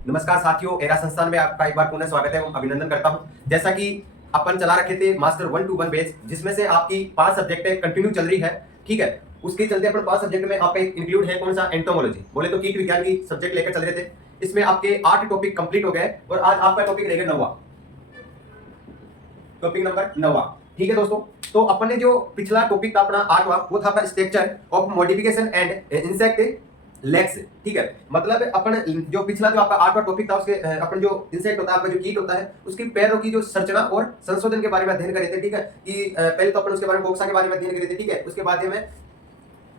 नमस्कार साथियों, एरा संस्थान में आपका एक बार पुनः स्वागत है एवं अभिनंदन करता हूं। जैसा कि अपन चला रखे थे मास्टर 1 to 1 बैच, जिसमें से आपकी 5 सब्जेक्टें कंटिन्यू चल रही है। ठीक है, उसके चलते अपन 5 सब्जेक्ट में आपका एक इंक्लूड है कौन सा, एंटोमोलॉजी, बोले तो कीट विज्ञान की सब्जेक्ट लेकर चल रहे थे। इसमें आपके 8 टॉपिक कंप्लीट हो गए और आज आपका टॉपिक रहेगा 9वां, टॉपिक नंबर 9वां। ठीक है दोस्तों, तो अपन ने जो पिछला टॉपिक था अपना 8वां, वो था आपका structure of modification and insect legs. ठीक है, मतलब अपन जो पिछला जो आपका 8वां टॉपिक था उसके अपन जो इंसेक्ट होता है, आपका जो कीट होता है, उसकी पैरों की जो संरचना और संशोधन के बारे में अध्ययन कर रहे थे। ठीक है, कि पहले तो अपन उसके बारे में बोक्सा के बारे में अध्ययन कर रहे थे। ठीक है, उसके बाद में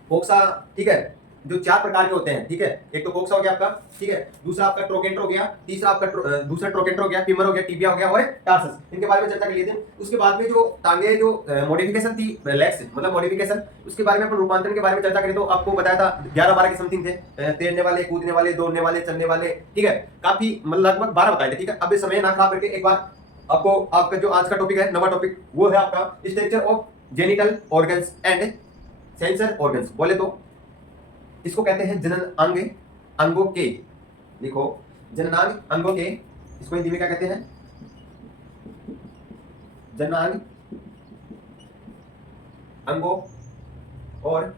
बोक्सा, ठीक है, जो 4 प्रकार के होते हैं। ठीक है, एक तो बोक्सा हो गया आपका, ठीक है, दूसरा आपका ट्रोकेंटर हो गया, तीसरा आपका दूसरा ट्रोकेंटर हो गया, फीमर हो गया, टिबिया हो गया और टार्सस, इनके बारे में चर्चा कर लिए थे। उसके बाद में जो टांगे जो मॉडिफिकेशन थी, लेग्स मतलब मॉडिफिकेशन, उसके बारे में अपन रूपांतरण के बारे में चर्चा करें तो आपको बताया था 11-12 के समथिंग थे, तैरने वाले, कूदने वाले, दौड़ने वाले, चलने वाले। ठीक है, काफी मतलब लगभग 12 बताए थे। ठीक है, अब समय ना खराब करके एक बार आपको आपका जो आज का टॉपिक है, 9वां टॉपिक, वो है आपका structure of genital organs and sensor organs. बोले तो इसको कहते हैं जनन अंग अंगों के, लिखो जननांग अंगों के, इसको हिंदी में क्या कहते हैं, जननांग अंगों और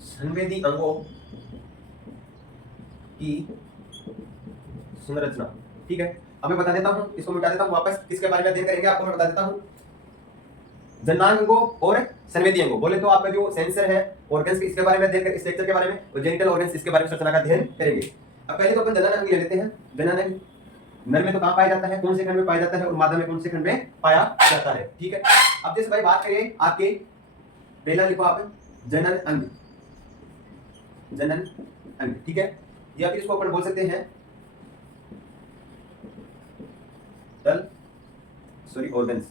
संवेदी अंगों की संरचना। ठीक है, अब मैं बता देता हूं, इसको मिटा देता हूं, वापस किसके बारे में अध्ययन करेंगे आपको मैं बता देता हूं। जननांग अंगों और संवेदी अंगों, बोले तो आपका जो सेंसर है ऑर्गन्स, इसके बारे में अध्ययन करेंगे, स्ट्रक्चर के बारे में, और जेनिटल ऑर्गन्स इसके बारे में संरचना का अध्ययन करेंगे। अब पहले तो अपन जनन अंग ले लेते हैं। जनन अंग नर में तो कहां पाया जाता है, कौन से खंड में पाया जाता है, और मादा में कौन से खंड में पाया जाता है। ठीक है, अब जैसे भाई बात करें आपके, पहला लिखो आप जनन अंग, जनन अंग। ठीक है, या फिर इसको अपन बोल सकते हैं ऑर्गन्स।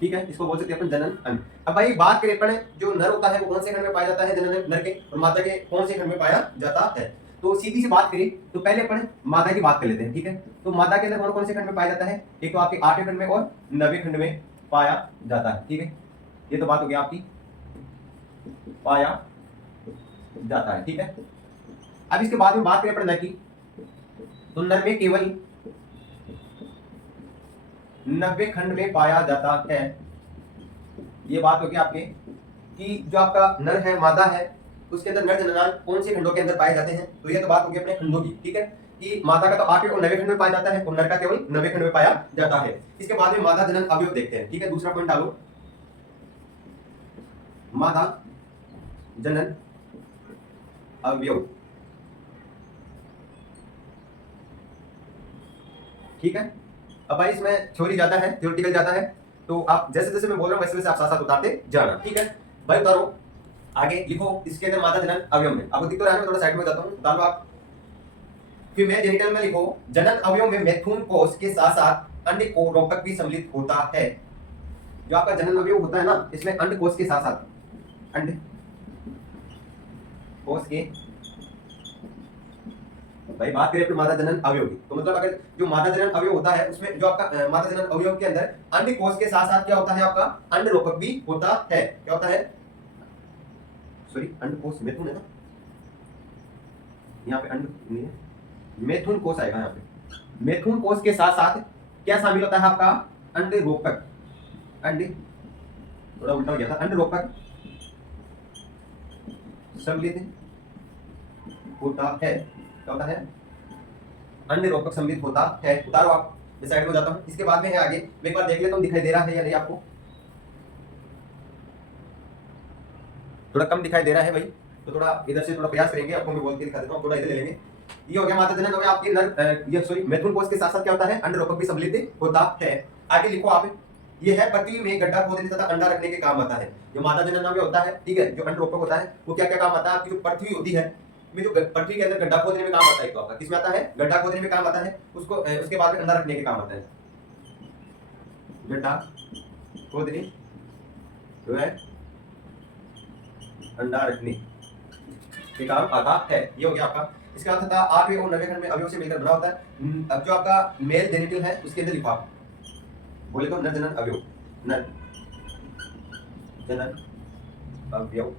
ठीक है, इसको बोल सकते हैं अपन जनन अंग। अब भाई बात करें अपन, जो नर होता है वो कौन से खंड में पाया जाता है, जनन नर के, और मादा के कौन से खंड में पाया जाता है। तो सीधी सी बात करें तो पहले अपन मादा की बात कर लेते हैं। ठीक है, तो मादा के अंदर कौन कौन से खंड में पाया जाता है, एक तो आपके 8वें खंड में और 9वें खंड में पाया जाता है। ठीक है, ये तो बात हो गई आपकी, पाया जाता है। ठीक है, अब इसके बाद में बात करें अपन नर की, तो नर में केवल 90 खंड में पाया जाता है। ये बात होगी आपके कि जो आपका नर है, मादा है, उसके अंदर नर जननांग कौन से खंडों के अंदर पाए जाते हैं। तो ये तो बात होगी अपने खंडों की। ठीक है, कि मादा का तो 8वें और 9वें खंड में पाया जाता है और नर का केवल 9वें खंड में पाया जाता है। इसके बाद में मादा जनन अवयव देखते हैं। ठीक है, दूसरा पॉइंट डालो, मादा जनन अवयव। ठीक है, अब भाई इसमें थ्योरी ज्यादा है, थ्योरेटिकल ज्यादा है, तो आप जैसे जैसे मैं बोल रहा हूँ वैसे वैसे आप साथ साथ उतारते जाना। ठीक है भाई, उतारो आगे, लिखो इसके अंदर मादा जनन अवयव में, आपको दिख तो रहा है, थोड़ा साइड में जाता हूँ, उतार लो आप। फिर मैं जेनिटल में लिखो, जनन अवयव में मैथुन कोष के साथ साथ अंड को रोपक भी सम्मिलित होता है। जो आपका जनन अवयव होता है ना, इसमें अंड कोष के साथ साथ अंड कोष के, भाई बात करें अपने मादा जनन अवयव की, तो मतलब अगर जो मादा जनन अवयव होता है उसमें जो आपका मादा जनन अवयव के अंदर अंड कोष के साथ साथ क्या होता है, आपका अंड रोपक भी होता है। क्या होता है, सॉरी अंड कोष मैथुन है ना, यहाँ पे अंड नहीं है, मैथुन कोष आएगा यहाँ पे। मैथुन कोष के साथ साथ क्या शामिल होता है आपका, अंड रोपक, अंड थोड़ा उल्टा हो गया था, अंड रोपक सम्मिलित होता है। क्या होता है, अंड रोपक सम्मिलित होता है। उतारो आप, मैं साइड में जाता हूं। इसके बाद में है आगे, मैं एक बार देख लेता हूं दिखाई दे रहा है या नहीं आपको, थोड़ा कम दिखाई दे रहा है भाई, तो थोड़ा इधर से थोड़ा प्रयास करेंगे, आपको मैं बोल के दिखा देता हूं, थोड़ा इधर ले लेंगे। ये हो गया मादा जनन अवयव आपके नर, ये सॉरी मैथुन कोष के साथ साथ क्या होता है, अंड रोपक भी सम्मिलित होता है। आगे लिखो आप, ये है पृथ्वी में गड्ढा खोदने तथा अंडा रखने के काम आता है। जो मादा जनन अवयव होता है, ठीक है, जो अंड रोपक होता है, वो क्या क्या काम आता है, आपकी जो पृथ्वी होती है, में जो पृथ्वी के अंदर गड्ढा खोदने में काम आता है, तो आपका किसमें आता है, गड्ढा खोदने में काम आता है, उसको उसके बाद में अंडा रखने के काम आता है। गड्ढा खोदने जो है अंडा रखने के काम आता है। ये हो गया आपका। इसके बाद था 8वें और 9वें खंड में अवयव से मिलकर बना होता है। अब जो आपका मेल जेनिटल है उसके अंदर लिखा, बोले तो नर जनन अवयव, नर जनन अवयव,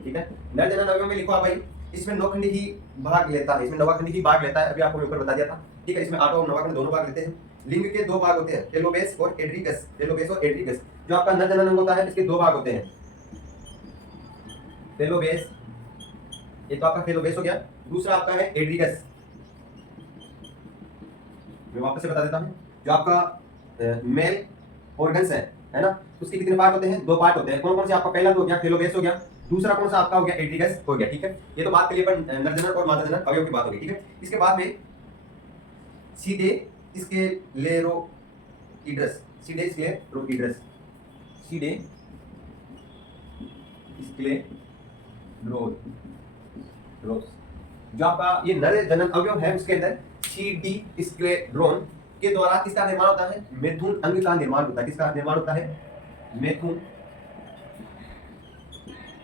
ठीक है। नर जनन अवयव में लिखो आप भाई, इसमें नौखंडी ही भाग लेता है, इसमें नवाखंडी ही भाग लेता है, अभी आपको मैं ऊपर बता दिया था, ठीक है। इसमें आठवां और नवाखंड दोनों भाग लेते हैं। लिंग के दो भाग होते हैं, टेलोबेस और एड्रिगस, टेलोबेस और एड्रिगस। जो आपका नर जनन अंग होता है इसके दो भाग होते हैं, टेलोबेस, ये तो आपका टेलोबेस हो गया, दूसरा आपका है एड्रिगस। मैं वापस से बता देता हूँ, जो आपका मेल ऑर्गन्स है ना, उसके कितने पार्ट होते हैं? दो पार्ट होते हैं। कौन कौन से? आपका पहला तो हो गया टेलोबेस हो गया, दूसरा कौन सा आपका हो गया? एड्रिगस हो गया, ठीक है। ये तो बात के लिए पर नर जनन और मादा जनन अवयव की बात होगी, ठीक है। इसके बाद में सीधे इसके लेरोइड्रस, सीधे इसके लेरोइड्रस, सीधे इसके रोस, जो आपका ये नर जनन अवयव है उसके अंदर सीडी स्क्लेरोन के द्वारा किसका निर्माण होता है? मैथुन अंग का निर्माण होता है। किसका निर्माण होता है? मैथुन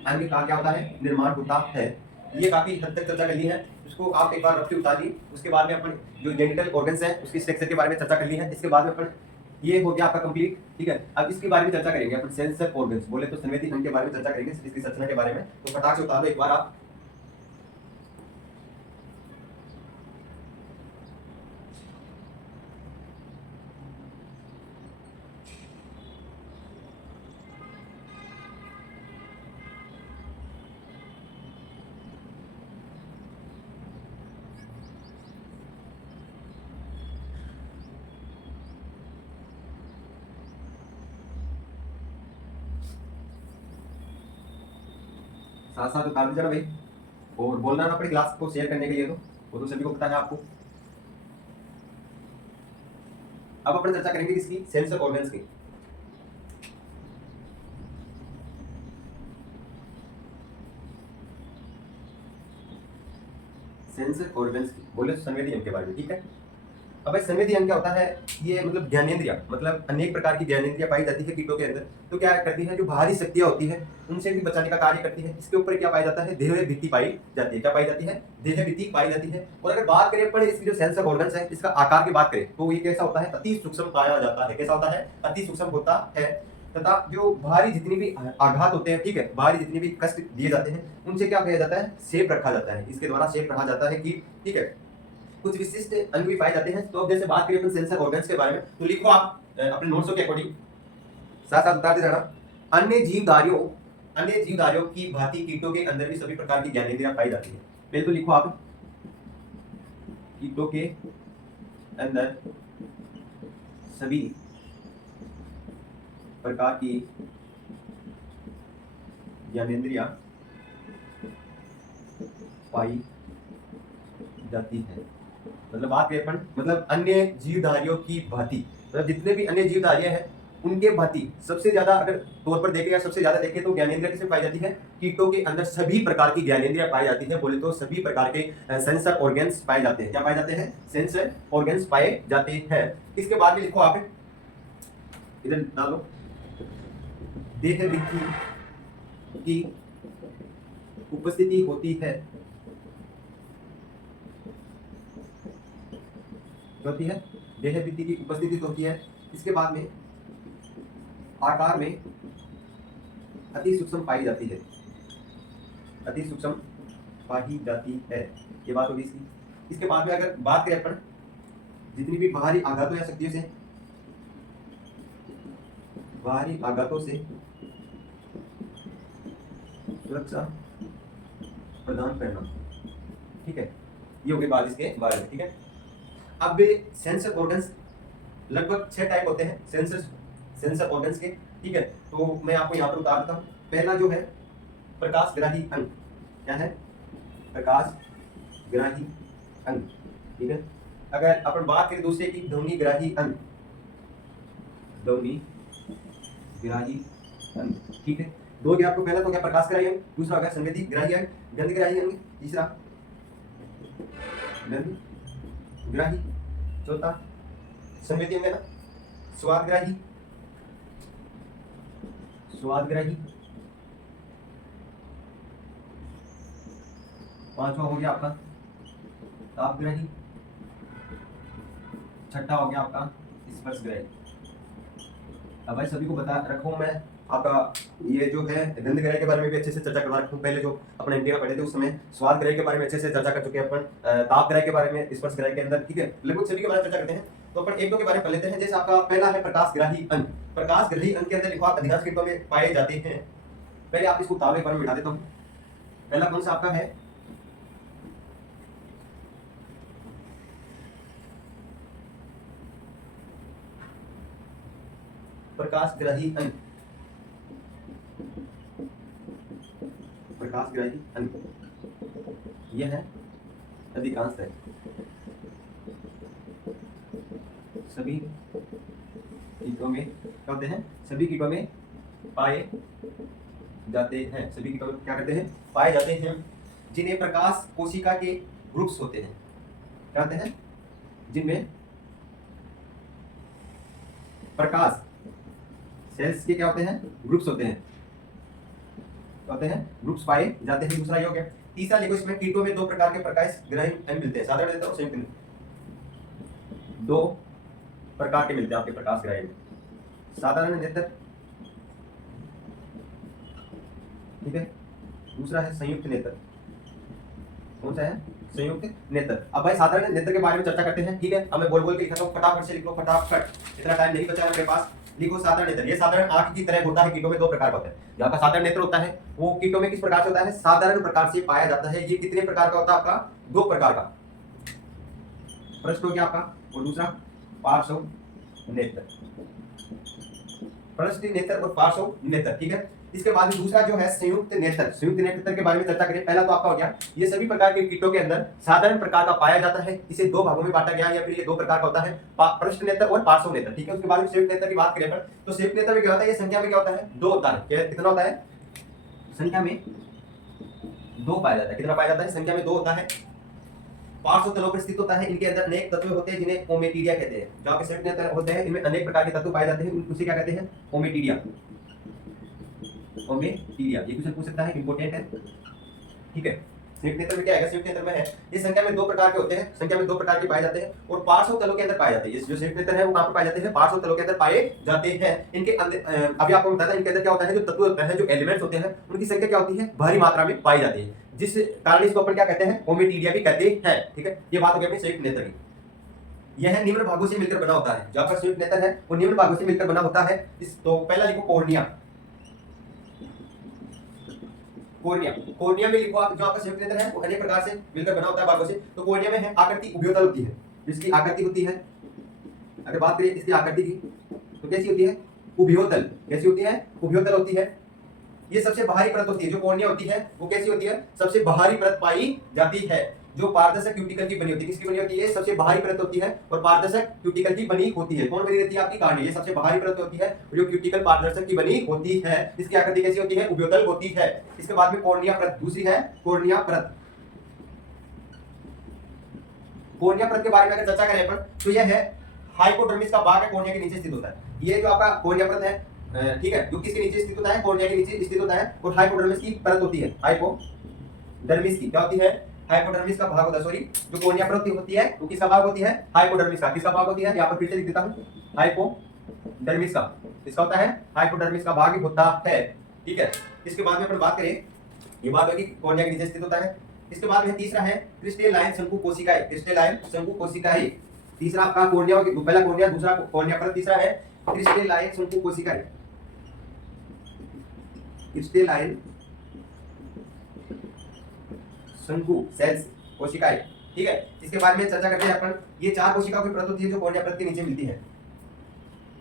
अंग का क्या होता है? निर्माण होता है। ये काफी हद तक चर्चा कर ली है, उसको आप एक बार रफ्ती उतार ली। उसके बाद में अपन जो जेनिटल ऑर्गन्स है उसकी स्ट्रक्चर के बारे में चर्चा कर ली है। इसके बाद में अपन ये हो गया आपका कंप्लीट, ठीक है। अब इसके बारे में चर्चा करेंगे अपन, सेंसर ऑर्गन्स बोले तो संवेदी अंग के बारे में चर्चा करेंगे, इसकी संरचना के बारे में। तो फटाक से उतार दो एक बार आप। साथ साथ उतार दीजिए ना भाई, और बोलना ना पड़े क्लास को शेयर करने के लिए, तो वो तो सभी को पता है आपको। अब अपन चर्चा करेंगे किसकी? सेंसर ऑर्गन्स की। सेंसर ऑर्गन्स की बोले तो संवेदी अंग के बारे में, ठीक है। अब भाई संवेदी अंग क्या होता है? ये मतलब ज्ञानेंद्रिया, मतलब अनेक प्रकार की ज्ञानेंद्रिया पाई जाती है कीटों के अंदर। तो क्या करती है? जो बाहरी शक्तियां होती है उनसे भी बचाने का कार्य करती है। इसके ऊपर क्या पाया जाता है? देह भित्ति पाई जाती है। क्या पाई जाती है? देह भित्ति पाई जाती है। और अगर बात करें अपन इसकी जो सेंसर ऑर्गन्स है, इसका आकार की बात करें तो ये कैसा होता है? अति सूक्ष्म पाया जाता है। कैसा होता है? अति सूक्ष्म होता है। तथा जो बाहरी जितनी भी आघात होते हैं, ठीक है, बाहरी जितनी भी कष्ट दिए जाते हैं उनसे क्या किया जाता है? सेफ रखा जाता है। इसके द्वारा सेफ रखा जाता है कि ठीक है, कुछ विशिष्ट अंग भी पाए जाते हैं। तो अब जैसे बात करें अपन सेंसर ऑर्गन्स के बारे में, तो लिखो आप अपने नोट्स के अकॉर्डिंग, साथ साथ उतारते जाना। अन्य जीवधारियों की भांति कीटों के अंदर भी सभी प्रकार की ज्ञानेंद्रियां पाई जाती है। पहले तो लिखो आप, कीटों के अंदर सभी प्रकार की ज्ञानेंद्रियां पाई जाती है। मतलब बात करें अपन, मतलब अन्य जीवधारियों की भांति, मतलब जितने भी अन्य जीवधारियां हैं उनके भांति सबसे ज्यादा अगर तौर पर देखें या सबसे ज्यादा देखें तो ज्ञानेंद्रिया किसमें पाई जाती है? कीटों के अंदर सभी प्रकार की ज्ञानेंद्रिया पाई जाती है। बोले तो सभी प्रकार के सेंसर ऑर्गन्स पाए जाते हैं। क्या पाए जाते हैं? सेंसर ऑर्गन्स पाए जाते हैं। इसके बाद में लिखो आप, इधर डालो, देह भित्ति की उपस्थिति होती है, होती है, देह भित्ति की उपस्थिति होती है। इसके बाद में आकार में अति सूक्ष्म पाई जाती है, अति सूक्ष्म पाई जाती है। ये बात होगी इसकी। इसके बाद में अगर बात करें अपन जितनी भी बाहरी आघातों या शक्तियों से, बाहरी आघातों से सुरक्षा प्रदान करना, ठीक है, ये होगी बात इसके बारे में, ठीक है। अब सेंसर ऑर्गन्स लगभग 6 टाइप होते हैं सेंसर ऑर्गन्स के, ठीक है। तो मैं आपको यहाँ पर उतार देता हूँ। पहला जो है प्रकाशग्राही अंग, क्या है? प्रकाशग्राही अंग, ठीक है। अगर अपन बात करें दूसरे की, ध्वनिग्राही अंग, ध्वनिग्राही अंग, ठीक है। दो गया आपको, पहला तो क्या? प्रकाशग्राही अंग, दूसरा होगा संवेदीग्राही अंग, गंधग्राही अंग, तीसरा गंधग्राही, चौथा संवेदी अंग है ना, स्वादग्राही, पांचवा हो गया आपका तापग्राही, छठा हो गया आपका स्पर्शग्राही, अब भाई सभी को बता रखा हूँ मैं आपका ये जो है गंध ग्रह के बारे में भी अच्छे से चर्चा करवा रखा हूँ। पहले जो अपने इंडिया पढ़े थे उस समय स्वाद ग्रह के बारे में अच्छे से चर्चा कर चुके हैं अपन, ताप ग्रह के बारे में, स्पर्श ग्रह के अंदर, ठीक है, लगभग सभी के बारे में चर्चा करते हैं। तो अपन एक दो के बारे में पढ़ लेते हैं। जैसे आपका पहला है प्रकाश ग्राही अंग। प्रकाश ग्राही अंग के अंदर लिखा अधिकांश कीटों में पाए जाते हैं। पहले आप इसको तावे बारे में मिटा देता हूँ। पहला कौन सा आपका है, प्रकाशग्राही अंग। प्रकाशग्राही अंग यह है अधिकांश है सभी कीटों में क्या होते हैं, सभी कीटों में पाए जाते हैं। सभी कीटों में क्या करते हैं, पाए जाते हैं। जिन्हें प्रकाश कोशिका के ग्रुप्स होते हैं, क्या होते हैं, जिनमें प्रकाश सेल्स के क्या होते हैं, ग्रुप्स होते हैं, होते हैं ग्रुप्स पाए जाते हैं। दूसरा ये हो गया। तीसरा लिखो इसमें कीटों में दो प्रकार के प्रकाश ग्राही अंग मिलते हैं, साधारण नेत्र और संयुक्त नेत्र। दो प्रकार के मिलते हैं आपके प्रकाश ग्राही में, साधारण नेत्र, ठीक है, दूसरा है संयुक्त नेत्र। कौन सा है, संयुक्त नेत्र। अब भाई साधारण नेत्र के बारे में चर्चा करते हैं, ठीक है। अब मैं बोल बोल के लिखा हूं, फटाफट से लिख लो, फटाफट, इतना टाइम नहीं बचा है मेरे पास। लिखो साधारण नेत्र। ये साधारण आंख की तरह होता है, कीटों में दो प्रकार का होता है। जहाँ का साधारण नेत्र होता है वो कीटों में किस प्रकार से होता है, साधारण प्रकार से पाया जाता है। ये कितने प्रकार का होता है आपका, दो प्रकार का, पृष्ठ हो गया आपका, और दूसरा पार्श्व नेत्र। पृष्ठ नेत्र और पार्श्व नेत्र, ठीक है। इसके बाद दूसरा जो है संयुक्त नेत्र। संयुक्त नेत्र के बारे में चर्चा करें। पहला तो आपका हो गया, ये सभी प्रकार के कीटों के अंदर साधारण प्रकार का पाया जाता है। इसे दो भागों में बांटा गया है, या फिर ये दो प्रकार का होता है, पृष्ठ नेत्र और पार्श्व नेत्र, ठीक है। उसके बाद में संयुक्त नेत्र की बात करें अपन, तो संयुक्त नेत्र में क्या होता है, ये संख्या में क्या होता है, दो होता है। कितना होता है, संख्या में दो पाया जाता है। कितना पाया जाता है, संख्या में दो होता है। पार्श्व तलों पर स्थित होता है। इनके अंदर अनेक तत्व होते हैं जिन्हें ओमेटिडिया कहते हैं। जहाँ पे संयुक्त नेत्र होते हैं इनमें अनेक प्रकार के तत्व पाए जाते हैं, उसे क्या कहते हैं, ओमेटिडिया। ओमेटिडिया, ये क्वेश्चन पूछ सकता है, इंपॉर्टेंट है, ठीक है। संयुक्त नेत्र में क्या है, संयुक्त नेत्र में है, ये संख्या में दो प्रकार के होते हैं, संख्या में दो प्रकार के पाए जाते हैं, और पार्श्व तलों के अंदर पाए जाते हैं। जो संयुक्त नेत्र है वो कहां पर पाए जाते हैं, पार्श्व तलों के अंदर पाए जाते हैं। इनके अंदर अभी आपको बताया था, इनके अंदर क्या होता है, जो तत्व होते हैं, जो एलिमेंट्स होते हैं, उनकी संख्या क्या होती है, भारी मात्रा में पाई जाती है, जिस कारण इसको अपन क्या कहते हैं, ओमेटिडिया भी कहते हैं, ठीक है। ये बात हो गई अपनी संयुक्त नेत्र की। यह निम्न भागों से मिलकर बना होता है। जहां पर संयुक्त नेत्र है वो निम्न भागों से मिलकर बना होता है। इस तो पहला लिखो कॉर्निया। कॉर्निया, कॉर्निया में लिखो आप, जो आपका संयुक्त नेत्र है वो अनेक प्रकार से मिलकर बना होता है भागों से। तो कॉर्निया में है आकृति उभयोतल होती है, जिसकी आकृति होती है, अगर बात करें इसकी आकृति की, तो कैसी होती है, उभयोतल। कैसी होती है, उभयोतल होती है। ये सबसे बाहरी परत होती है, जो कॉर्निया होती है वो कैसी होती है, सबसे बाहरी परत पाई जाती है, जो पारदर्शक क्यूटिकल की बनी होती है। किसकी बनी होती है, सबसे बाहरी परत होती है, और पारदर्शक क्यूटिकल की बनी होती है। कौन बनी रहती है, आपकी कार्डिया। ये सबसे बाहरी परत होती है, जो क्यूटिकल पारदर्शक की बनी होती है। इसकी आकृति कैसी होती है, उभयोतल होती है। इसके बाद में कॉर्निया परत, दूसरी है कॉर्निया परत। कॉर्निया परत के बारे में अगर चर्चा करें अपन, तो यह है हाइपोडर्मिस का भाग है, कॉर्निया के नीचे स्थित होता है। ये जो आपका कॉर्निया परत है, ठीक है, जो किसके नीचे स्थित होता है, कॉर्निया के नीचे स्थित होता है, और हाइपोडर्मिस की परत होती है। हाइपोडर्मिस की क्या होती है, हाइपोडर्मिस का भाग होता है, सॉरी, जो कॉर्निया परत होती है वो किसका भाग होती है, हाइपोडर्मिस का। किसका भाग होती है, यहाँ पर फिर से लिख देता हूँ, हाइपोडर्मिस का। किसका होता है, हाइपोडर्मिस का भाग होता है, ठीक है। इसके बाद में अपन बात करें, ये बात होगी कॉर्निया के नीचे स्थित होता है। इसके बाद में तीसरा है क्रिस्टलाइन शंकु कोशिकाएं। क्रिस्टलाइन शंकु कोशिकाएं, तीसरा आपका कॉर्निया, पहला कॉर्निया, दूसरा कॉर्निया परत, तीसरा है क्रिस्टलाइन शंकु कोशिकाएं। क्रिस्टलाइन शंकु सेल्स, कोशिकाएं, ठीक है। इसके बारे में चर्चा करते हैं अपन। ये चार कोशिकाओं की परत होती है जो कॉर्निया परत के नीचे मिलती है।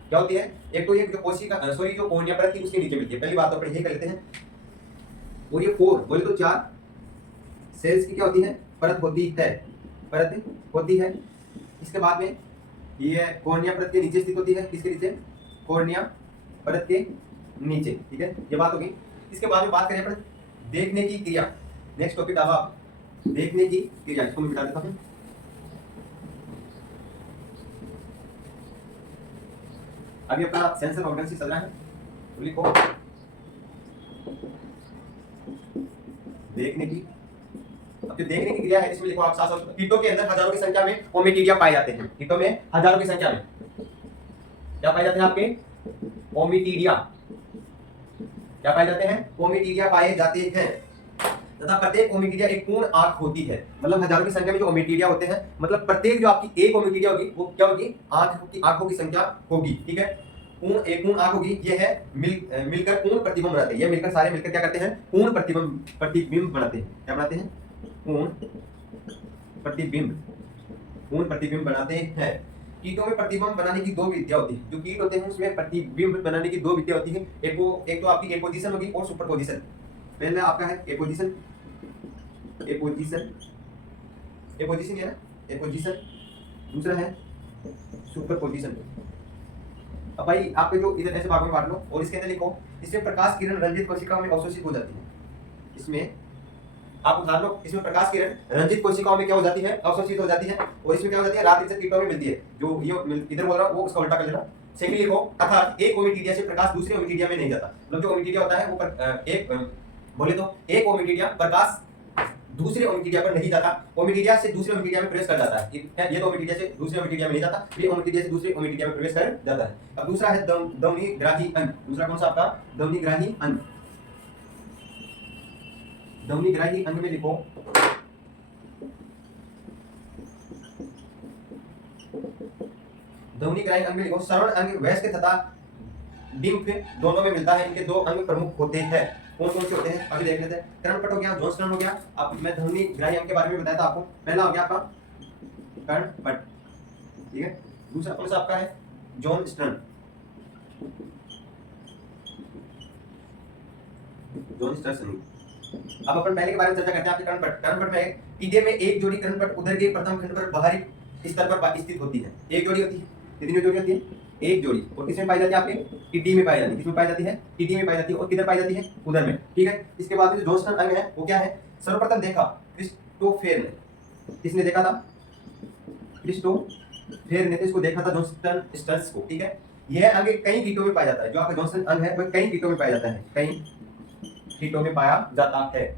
क्या होती है, एक तो ये जो कोशिका, सॉरी, जो कॉर्निया परत की उसके नीचे मिलती है। पहली बात तो अपन ये कर लेते हैं। और ये फोर बोले तो चार सेल्स की क्या होती है, परत होती है, परत होती है। इसके बाद में ये कॉर्निया परत के नीचे स्थित होती है। किसके नीचे, कॉर्निया परत के नीचे, ठीक है, ये बात होगी। इसके बाद में बात करें अपन देखने की क्रिया। नेक्स्ट टॉपिक डालो आप, देखने की क्रिया। इसको मैं मिटा देता हूं। अभी अपना सेंसर ऑर्गन से चल रहा है, तो लिखो देखने की। अब जो देखने की क्रिया है इसमें लिखो आप साथ साथ, कीटों के अंदर हजारों की संख्या में ओमेटिडिया पाए जाते हैं। कीटों में हजारों की संख्या में क्या पाए जाते हैं, आपके ओमिटीडिया क्या पाए जाते हैं? ओमिटीडिया पाए जाते हैं तथा प्रत्येक ओमिटीडिया एक पूर्ण आंख होती है। मतलब हजारों की संख्या में जो ओमिटीडिया होते हैं, मतलब प्रत्येक जो आपकी एक ओमिटीडिया होगी वो क्या होगी? आंखों की संख्या होगी। ठीक है, एक पूर्ण आंख होगी। ये है मिलकर पूर्ण प्रतिबिंब बनाते हैं। ये मिलकर सारे मिलकर क्या करते हैं? पूर्ण प्रतिबिंब बनाते हैं। क्या बनाते हैं? पूर्ण प्रतिबिंब बनाते हैं। कीटों में प्रतिबिंब बनाने की दो विधियां होती है। जो कीट होते हैं उसमें प्रतिबिंब बनाने की दो विधियां होती है। एक तो आपकी एपोजिशन होगी और सुपरपोजिशन। पहला आपका है एपोजिशन है ना, एपोजिशन। दूसरा है सुपरपोजिशन। अब भाई आपके जो इधर ऐसे भागों में बांट लो और इसके अंदर लिखो, इसमें प्रकाश किरण रंजित कोशिकाओं में अवशोषित हो जाती है। इसमें आप उदाहरण लो, इसमें प्रकाश किरण रंजित कोशिकाओं में क्या हो जाती है? अवशोषित हो जाती है। और इसमें क्या हो जाती है? रात दिन कीटों में मिलती है। जो ये इधर बोल रहा हूं वो उसका उल्टा कर लेना। सेकंड लिखो, अर्थात एक ओमिटीडिया से प्रकाश दूसरे ओमिटीडिया में नहीं जाता। मतलब जो ओमिटीडिया होता है वो बोले तो एक ओमिटीडिया प्रकाश दूसरे ओमिटीडिया पर नहीं जाता, ओमिटीडिया से दूसरे ओमिटीडिया में प्रवेश कर जाता है। ये तो ओमिटीडिया से दूसरे ओमिटीडिया में नहीं जाता, ये ओमिटीडिया से दूसरे ओमिटीडिया में प्रवेश कर जाता है। अब दूसरा है ध्वनिग्राही अंग। दूसरा कौन सा आपका? ध्वनिग्राही अंग। ध्वनिग्राही अंग में लिखो ध्वनिग्राही अंग में लिखो श्रवण अंग वयस्क तथा डिम्फ दोनों में मिलता है। इनके दो अंग प्रमुख होते हैं। कौन कौन से होते हैं अभी देख लेते हैं। कर्णपट हो गया, जोन्स्टन हो गया। अब मैं ध्वनिग्राही अंग के बारे में बताया था आपको। पहला हो गया आपका कर्णपट, ठीक है। दूसरा कौन सा आपका है? जोन्स्टन। अब अपन पहले के बारे में चर्चा करते हैं। आपके कर्णपट में टीडे में एक जोड़ी कर्णपट उदर के प्रथम खंड पर बाहरी स्तर पर स्थित होती है। एक जोड़ी होती है। कितनी जोड़ी होती है? एक जोड़ी। और किसमें पाई जाती है? आपके टीडी में पाई जाती है। किसमें पाई जाती है? टीडी में पाई जाती है। और किधर पाई जाती है? उदर में, ठीक है। इसके बाद में जो जोन्स्टन अंग है वो क्या है? सर्वप्रथम देखा क्रिस्टोफेर ने। किसने देखा था? क्रिस्टोफेर ने इसको देखा था, जोन्स्टन स्टर्स को, ठीक है। यह अंग कई कीटों में पाया जाता है। जो आपका जोन्स्टन अंग है वह कई कीटों में पाया जाता है, कई कीटों में पाया जाता है।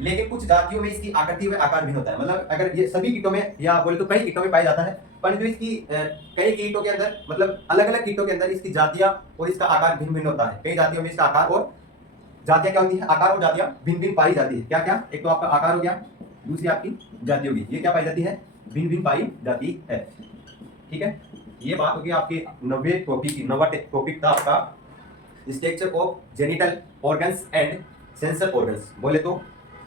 लेकिन कुछ जातियों में इसकी आकृति व आकार भिन्न होता है। मतलब अगर ये सभी कीटों में या बोले तो कई कीटों में पाया जाता है, पर जो इसकी कई कीटों के अंदर मतलब अलग अलग कीटों के अंदर इसकी जातियां और इसका आकार भिन्न भिन्न होता है। कई जातियों में इसका आकार और जातियां क्या होती है? आकार और जातियां भिन्न भिन्न पाई जाती है। क्या क्या? एक तो आपका आकार हो गया, दूसरी आपकी जाति होगी। ये क्या पाई जाती है? भिन्न भिन्न पाई जाती है, ठीक है। ये बात होगी आपकी 90 टॉपिक की। 90 टॉपिक था आपका structure of genital organs and sensor organs. बोले तो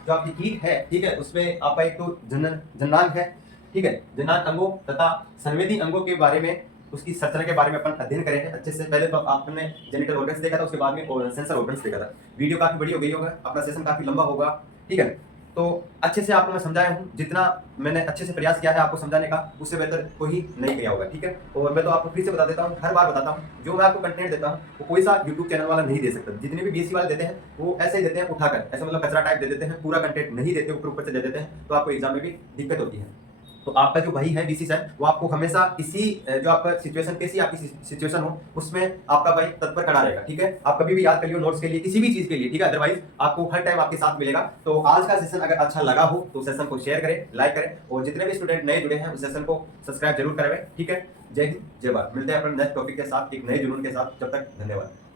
जो आपकी कीट है, ठीक है, उसमें आपका एक तो जननांग है, ठीक है। जननांग अंगों तथा संवेदी अंगों के बारे में, उसकी संरचना के बारे में अपन अध्ययन करेंगे अच्छे से। पहले तो आपने जेनिटल ऑर्गन्स देखा था, उसके बाद में सेंसर ऑर्गन्स देखा था। वीडियो काफी बड़ी हो गई होगा, अपना सेशन काफी लंबा होगा, ठीक है। तो अच्छे से आपको मैं समझाया हूँ। जितना मैंने अच्छे से प्रयास किया है आपको समझाने का, उससे बेहतर कोई नहीं किया होगा, ठीक है। और मैं तो आपको फिर से बता देता हूँ, हर बार बताता हूँ, जो मैं आपको कंटेंट देता हूँ वो कोई सा यूट्यूब चैनल वाला नहीं दे सकता। जितने भी बीएससी वाले देते हैं वो ऐसे ही देते हैं, उठाकर ऐसे मतलब कचरा टाइप दे देते हैं, पूरा कंटेंट नहीं देते, ऊपर से दे देते हैं। तो आपको एग्जाम में भी दिक्कत होती है। तो आपका जो भाई है बीसी सर, वो आपको हमेशा इसी जो आपका सिचुएशन, कैसी आपकी सिचुएशन हो, उसमें आपका भाई तत्पर खड़ा रहेगा, ठीक है। आप कभी भी याद करिए नोट्स के लिए, किसी भी चीज के लिए, ठीक है। अदरवाइज आपको हर टाइम आपके साथ मिलेगा। तो आज का सेशन अगर अच्छा लगा हो तो सेशन को शेयर करें, लाइक करें, और जितने भी स्टूडेंट नए जुड़े हैं उस सेशन को सब्सक्राइब जरूर करवाएं, ठीक है। जय हिंद, जय भारत। मिलते हैं अपन नेक्स्ट टॉपिक के साथ, एक नए जुनून के साथ। जब तक धन्यवाद।